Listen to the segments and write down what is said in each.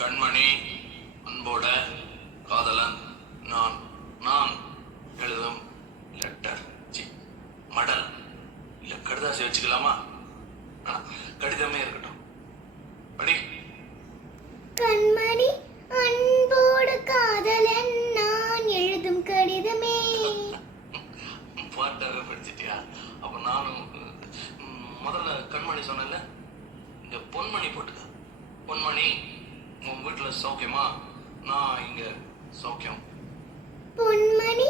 கண்மணி, அன்போட காதலன் நான். நான் எழுதும் லெட்டர், மடல் இல்ல கடிதாசி வச்சுக்கலாமா? கடிதமே இருக்கட்டும். படி. கண்மணி, அன்போடு காதலன் நான் எழுதும் கடிதமே. பாட்டாவே படிச்சிட்டியா? அப்ப நானும் முதல்ல கண்மணி சொன்னல, இங்க பொன்மணி போட்டுக்க. பொன்மணி, உன் வீட்டுல சௌக்கியமா? நான் இங்க சௌக்கியம். பொன்மணி,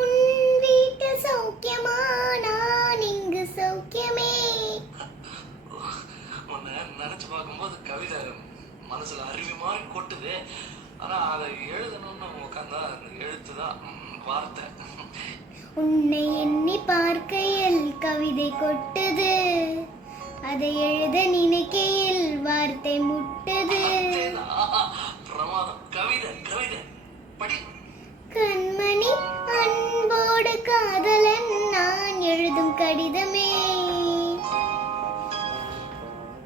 உன் வீட்டு சௌக்கியமா? நான் இங்கு சௌக்கியமே. உன்னை நினைச்சு பார்க்கும்போது கவிதை மனசுல அருவி மாதிரி கொட்டுது. ஆனா அதை எழுதணும்னு உட்காந்தா அந்த எழுத்துதான் வார்த்தை. உன்னை எண்ணி பார்க்கையில் கவிதை கொட்டுது, அதை எழுத நினைக்கையில் வார்த்தை முட்டுது. பிரமாதம். கவிதை கவிதை படி. கண்மணி, அன்போடு காதலன் நான் எழுதும் கடிதமே.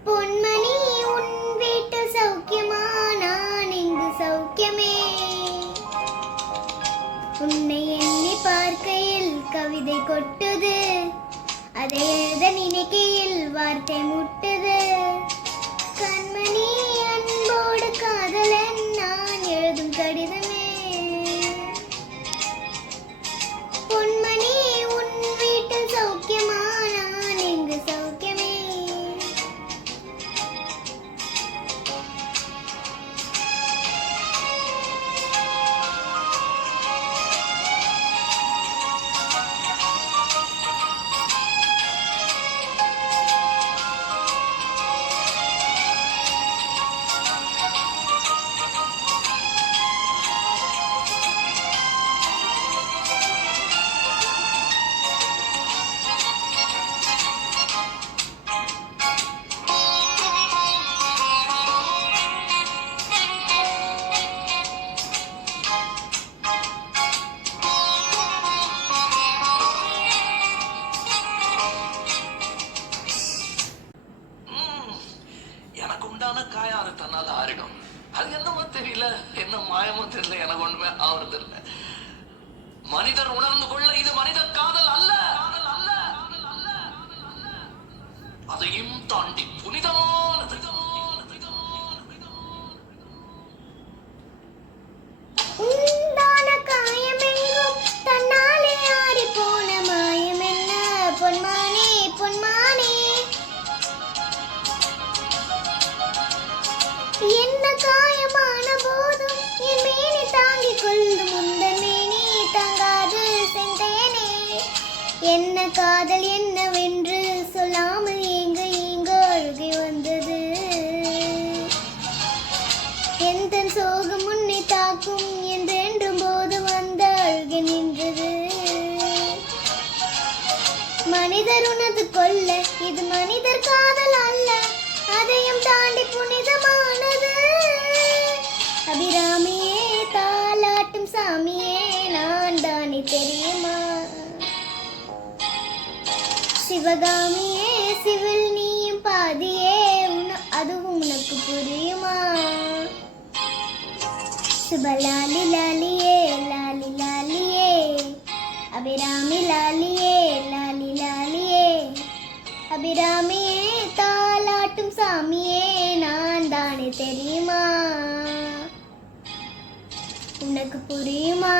பொன்மணி, உன் வீட்டு சௌக்கியமா? நான் இங்கு சௌக்கியமே. உன்னை எண்ணி பார்க்கையில் கவிதை கொட்டுது, அதை எழுத நினைக்கையில் வார்த்தை முட்டுது. கண்மணி, அன்போடு காதலன் நான் எழுதும் கடிதமே. பொன்மணி, உன் வீட்டு சௌக்கியமா? நான் இங்கு சௌக்கியமே. எனக்கு உண்டான காயம் அது தன்னால ஆறிடும். அது என்னமோ தெரியல, என்ன மாயமோ தெரியல, எனக்கு ஒண்ணுமே ஆவறது இல்லை. மனிதர் உணர்ந்து கொள்ள இது மனித காதல் அல்ல. அதையும் தாண்டி புனிதமானது. உண்டான காயமெங்கும் தன்னாலே ஆறி போன மாயம் என்ன? பொன்மானே, பொன்மானே, என்ன காயமான போதும் என் மேனி தாங்கிக் கொள்ளும் முந்தன் மேனி தாங்காது செந்தேனே. என்ன காதல் என்னவென்று சொல்லாமல் ஏங்க ஏங்க அழுகை வந்தது. எந்த சோகம் உன்னை தாக்கும் என்றென்றும் போது வந்த அழுகை நின்றது. மனிதர் உனது கொல்ல இது மனிதர் காதல் அல்ல, அதையும் தாண்டி புனிதமானது. அபிராமியே, தாலாட்டும் சாமியே, நான் தானே தெரியுமா? சிவகாமியே, சிவில் நீயும் பாதியே, அதுவும் உனக்கு புரியுமா? சுபலாலி லாலியே, லாலி லாலியே, அபிராமி லாலியே, லாலி லாலியே, அபிராமியே, தாலாட்டும் சாமியே, நான் தானே தெரியுமா? உனக்கு புரியுமா?